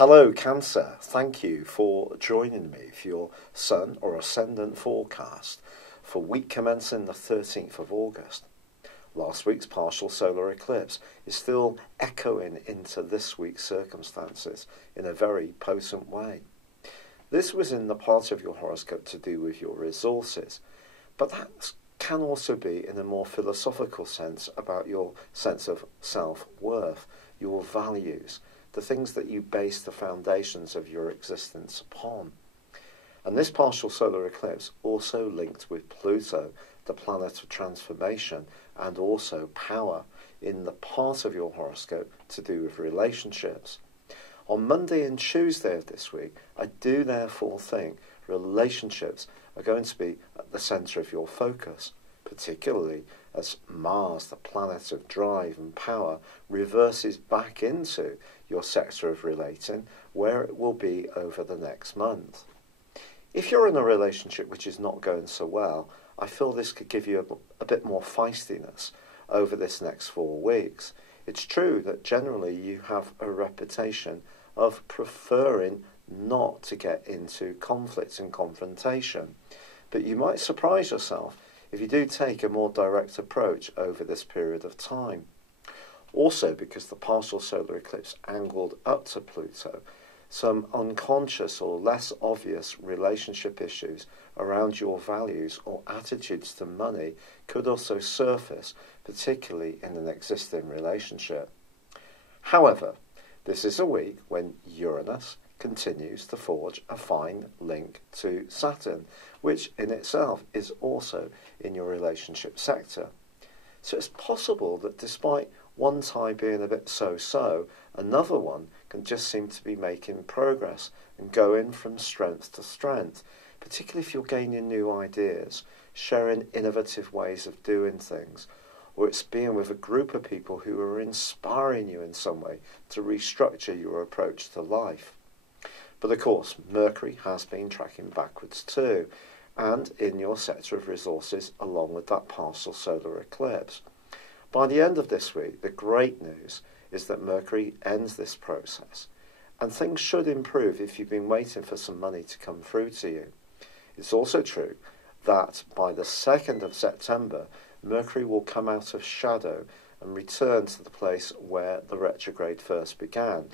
Hello Cancer, thank you for joining me for your Sun or Ascendant forecast for week commencing the 13th of August. Last week's partial solar eclipse is still echoing into this week's circumstances in a very potent way. This was in the part of your horoscope to do with your resources, but that can also be in a more philosophical sense about your sense of self-worth, your values, the things that you base the foundations of your existence upon. And this partial solar eclipse also linked with Pluto, the planet of transformation and also power, in the part of your horoscope to do with relationships. On Monday and Tuesday of this week, I do therefore think relationships are going to be at the centre of your focus, particularly as Mars, the planet of drive and power, reverses back into your sector of relating, where it will be over the next month. If you're in a relationship which is not going so well, I feel this could give you a bit more feistiness over this next 4 weeks. It's true that generally you have a reputation of preferring not to get into conflict and confrontation, but you might surprise yourself if you do take a more direct approach over this period of time. Also, because the partial solar eclipse angled up to Pluto, some unconscious or less obvious relationship issues around your values or attitudes to money could also surface, particularly in an existing relationship. However, this is a week when Uranus continues to forge a fine link to Saturn, which in itself is also in your relationship sector. So it's possible that despite one tie being a bit so-so, another one can just seem to be making progress and going from strength to strength, particularly if you're gaining new ideas, sharing innovative ways of doing things, or it's being with a group of people who are inspiring you in some way to restructure your approach to life. But of course, Mercury has been tracking backwards too, and in your sector of resources along with that partial solar eclipse. By the end of this week, the great news is that Mercury ends this process, and things should improve if you've been waiting for some money to come through to you. It's also true that by the 2nd of September, Mercury will come out of shadow and return to the place where the retrograde first began.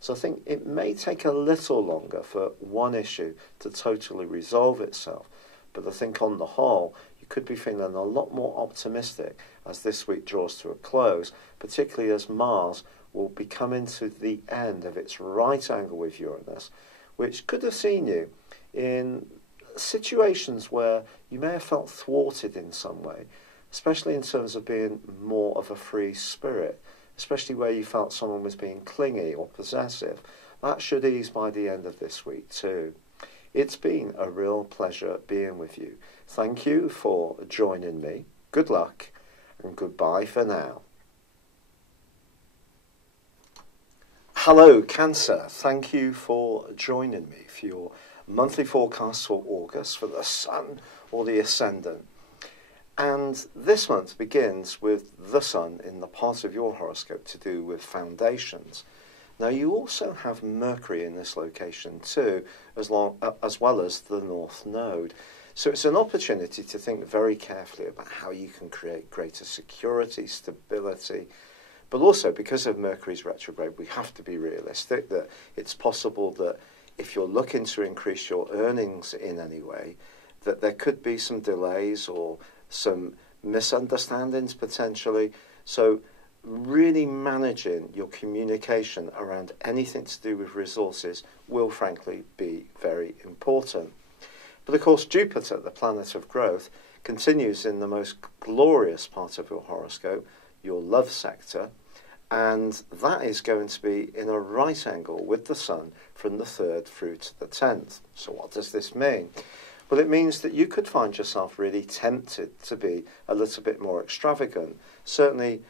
So I think it may take a little longer for one issue to totally resolve itself, but I think on the whole, you could be feeling a lot more optimistic as this week draws to a close, particularly as Mars will be coming to the end of its right angle with Uranus, which could have seen you in situations where you may have felt thwarted in some way, especially in terms of being more of a free spirit, especially where you felt someone was being clingy or possessive. That should ease by the end of this week too. It's been a real pleasure being with you. Thank you for joining me. Good luck and goodbye for now. Hello Cancer, thank you for joining me for your monthly forecast for August for the Sun or the Ascendant. And this month begins with the Sun in the part of your horoscope to do with foundations. Now you also have Mercury in this location too, as well as the North Node. So it's an opportunity to think very carefully about how you can create greater security, stability, but also because of Mercury's retrograde, we have to be realistic that it's possible that if you're looking to increase your earnings in any way, that there could be some delays or some misunderstandings potentially. So really managing your communication around anything to do with resources will frankly be very important. But of course Jupiter, the planet of growth, continues in the most glorious part of your horoscope, your love sector, and that is going to be in a right angle with the Sun from the 3rd through to the 10th. So what does this mean? Well, it means that you could find yourself really tempted to be a little bit more extravagant, certainly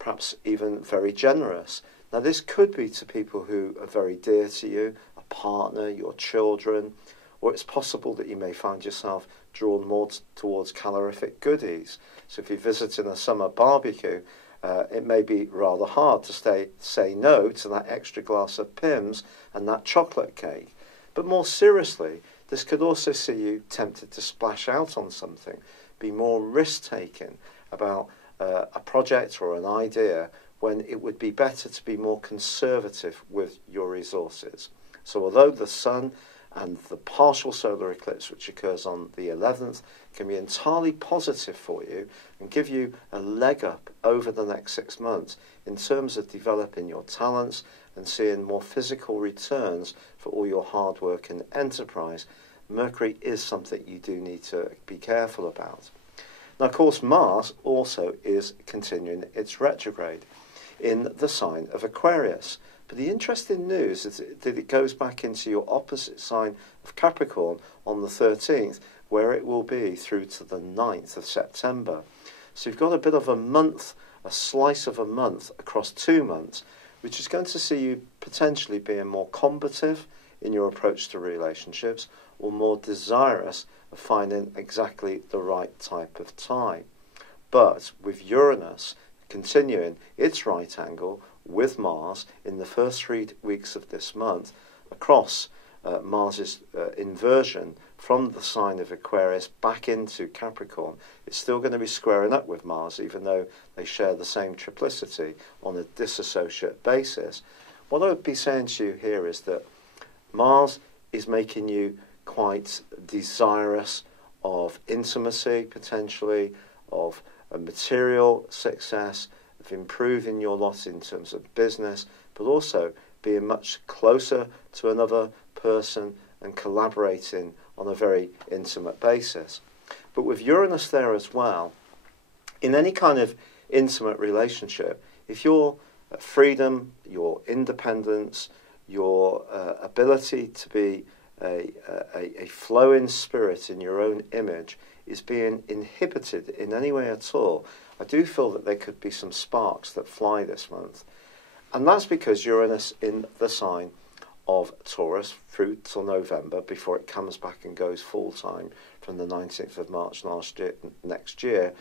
perhaps even very generous. Now, this could be to people who are very dear to you, a partner, your children, or it's possible that you may find yourself drawn more towards calorific goodies. So if you're visiting a summer barbecue, It may be rather hard to say no to that extra glass of Pimm's and that chocolate cake. But more seriously, this could also see you tempted to splash out on something, be more risk-taking about a project or an idea, when it would be better to be more conservative with your resources. So although the Sun and the partial solar eclipse, which occurs on the 11th, can be entirely positive for you and give you a leg up over the next 6 months in terms of developing your talents and seeing more physical returns for all your hard work and enterprise, Mercury is something you do need to be careful about. Now, of course, Mars also is continuing its retrograde in the sign of Aquarius. But the interesting news is that it goes back into your opposite sign of Capricorn on the 13th, where it will be through to the 9th of September. So you've got a bit of a month, a slice of a month across 2 months, which is going to see you potentially being more combative in your approach to relationships, or more desirous of finding exactly the right type of tie. But with Uranus continuing its right angle with Mars in the first 3 weeks of this month, across Mars's inversion from the sign of Aquarius back into Capricorn, it's still going to be squaring up with Mars, even though they share the same triplicity on a disassociate basis. What I would be saying to you here is that Mars is making you quite desirous of intimacy, potentially, of a material success, of improving your lot in terms of business, but also being much closer to another person and collaborating on a very intimate basis. But with Uranus there as well, in any kind of intimate relationship, if your freedom, your independence, your ability to be a flowing spirit in your own image is being inhibited in any way at all, I do feel that there could be some sparks that fly this month. And that's because Uranus in the sign of Taurus through till November, before it comes back and goes full-time from the 19th of March next year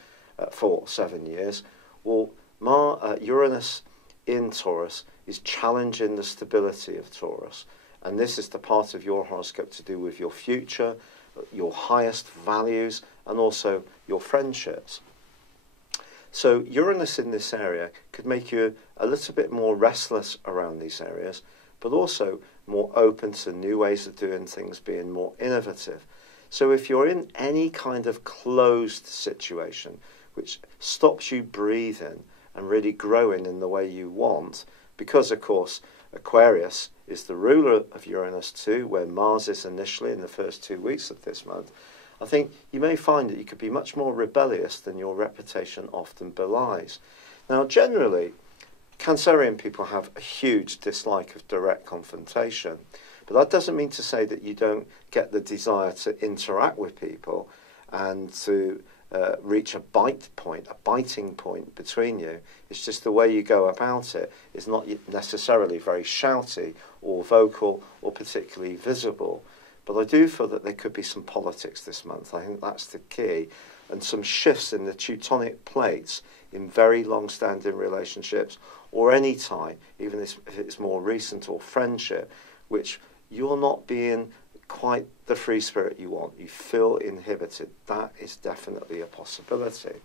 for 7 years. Well, Uranus in Taurus is challenging the stability of Taurus. And this is the part of your horoscope to do with your future, your highest values, and also your friendships. So Uranus in this area could make you a little bit more restless around these areas, but also more open to new ways of doing things, being more innovative. So if you're in any kind of closed situation, which stops you breathing and really growing in the way you want, because, of course, Aquarius is the ruler of Uranus too, where Mars is initially in the first 2 weeks of this month, I think you may find that you could be much more rebellious than your reputation often belies. Now, generally, Cancerian people have a huge dislike of direct confrontation, but that doesn't mean to say that you don't get the desire to interact with people and to reach a biting point between you. It's just the way you go about it is not necessarily very shouty or vocal or particularly visible. But I do feel that there could be some politics this month. I think that's the key. And some shifts in the Teutonic plates in very long-standing relationships, or any tie, even if it's more recent, or friendship, which you're not being quite the free spirit you want. You feel inhibited. That is definitely a possibility.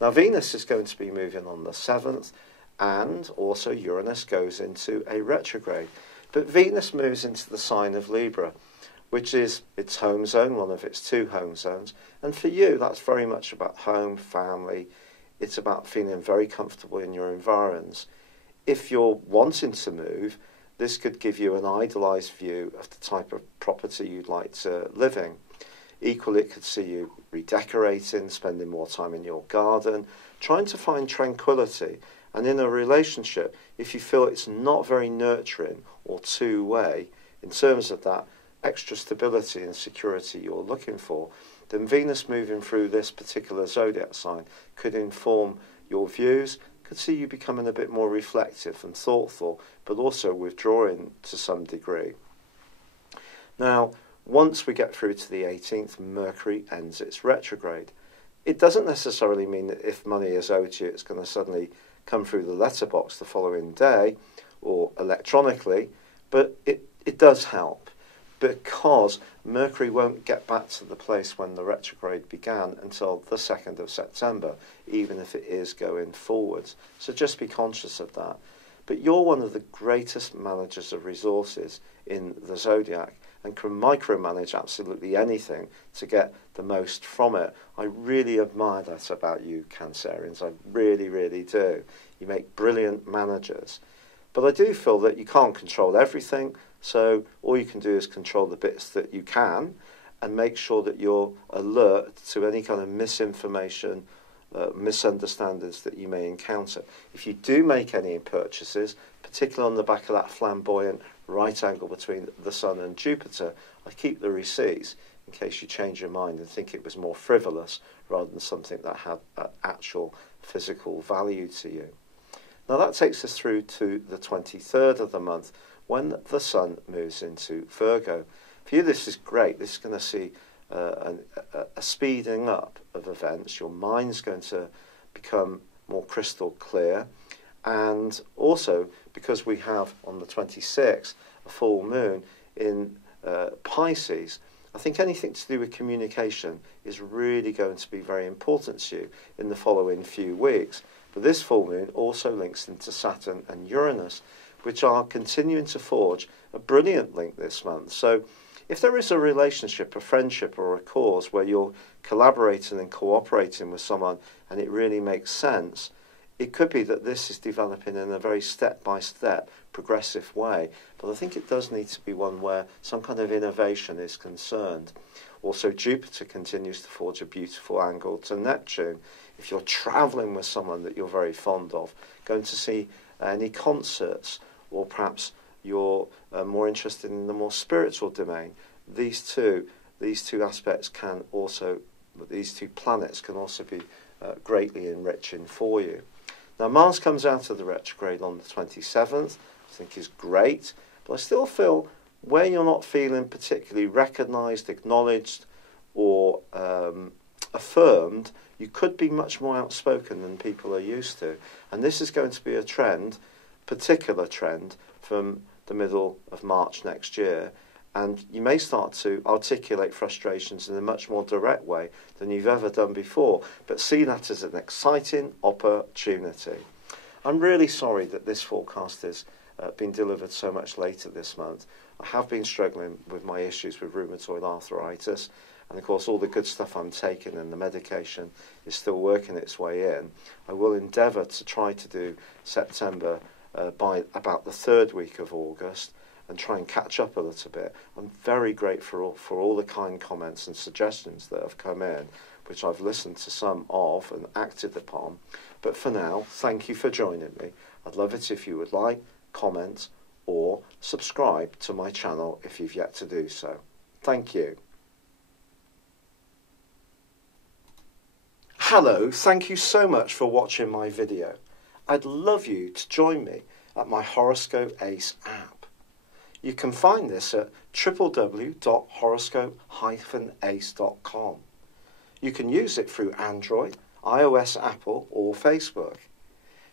Now, Venus is going to be moving on the 7th, and also Uranus goes into a retrograde. But Venus moves into the sign of Libra, which is its home zone, one of its 2 home zones. And for you, that's very much about home, family. It's about feeling very comfortable in your environs. If you're wanting to move, this could give you an idealised view of the type of property you'd like to live in. Equally, it could see you redecorating, spending more time in your garden, trying to find tranquility. And in a relationship, if you feel it's not very nurturing or two-way, in terms of that extra stability and security you're looking for, then Venus moving through this particular zodiac sign could inform your views, could see you becoming a bit more reflective and thoughtful, but also withdrawing to some degree. Now, once we get through to the 18th, Mercury ends its retrograde. It doesn't necessarily mean that if money is owed to you, it's going to suddenly come through the letterbox the following day or electronically, but it does help, because Mercury won't get back to the place when the retrograde began until the 2nd of September, even if it is going forwards. So just be conscious of that. But you're one of the greatest managers of resources in the Zodiac and can micromanage absolutely anything to get the most from it. I really admire that about you, Cancerians. I really, really do. You make brilliant managers. But I do feel that you can't control everything, so all you can do is control the bits that you can and make sure that you're alert to any kind of misinformation, misunderstandings that you may encounter. If you do make any purchases, particularly on the back of that flamboyant right angle between the Sun and Jupiter, I keep the receipts in case you change your mind and think it was more frivolous rather than something that had actual physical value to you. Now that takes us through to the 23rd of the month, when the Sun moves into Virgo. For you, this is great. This is going to see a speeding up of events. Your mind's going to become more crystal clear. And also, because we have on the 26th a full moon in Pisces, I think anything to do with communication is really going to be very important to you in the following few weeks. But this full moon also links into Saturn and Uranus, which are continuing to forge a brilliant link this month. So if there is a relationship, a friendship or a cause where you're collaborating and cooperating with someone and it really makes sense, it could be that this is developing in a very step-by-step, progressive way. But I think it does need to be one where some kind of innovation is concerned. Also, Jupiter continues to forge a beautiful angle to Neptune. If you're travelling with someone that you're very fond of, going to see any concerts, or perhaps you're more interested in the more spiritual domain, these two aspects can also, these two planets can also be greatly enriching for you. Now, Mars comes out of the retrograde on the 27th, I think is great, but I still feel where you're not feeling particularly recognised, acknowledged, or affirmed, you could be much more outspoken than people are used to. And this is going to be a trend, particular trend, from the middle of March next year. And you may start to articulate frustrations in a much more direct way than you've ever done before. But see that as an exciting opportunity. I'm really sorry that this forecast has been delivered so much later this month. I have been struggling with my issues with rheumatoid arthritis. And of course, all the good stuff I'm taking and the medication is still working its way in. I will endeavour to try to do September by about the 3rd week of August and try and catch up a little bit. I'm very grateful for all the kind comments and suggestions that have come in, which I've listened to some of and acted upon. But for now, thank you for joining me. I'd love it if you would like, comment, or subscribe to my channel if you've yet to do so. Thank you. Hello, thank you so much for watching my video. I'd love you to join me at my Horoscope Ace app. You can find this at www.horoscope-ace.com. You can use it through Android, iOS, Apple, or Facebook.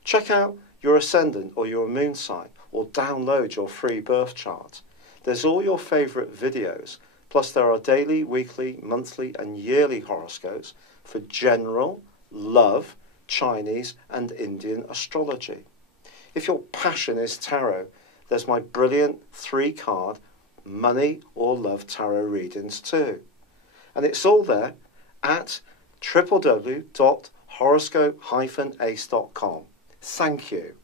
Check out your ascendant or your moon sign, or download your free birth chart. There's all your favourite videos, plus there are daily, weekly, monthly and yearly horoscopes for general, love, Chinese and Indian astrology. If your passion is tarot, there's my brilliant 3-card money or love tarot readings too. And it's all there at www.horoscope-ace.com. Thank you.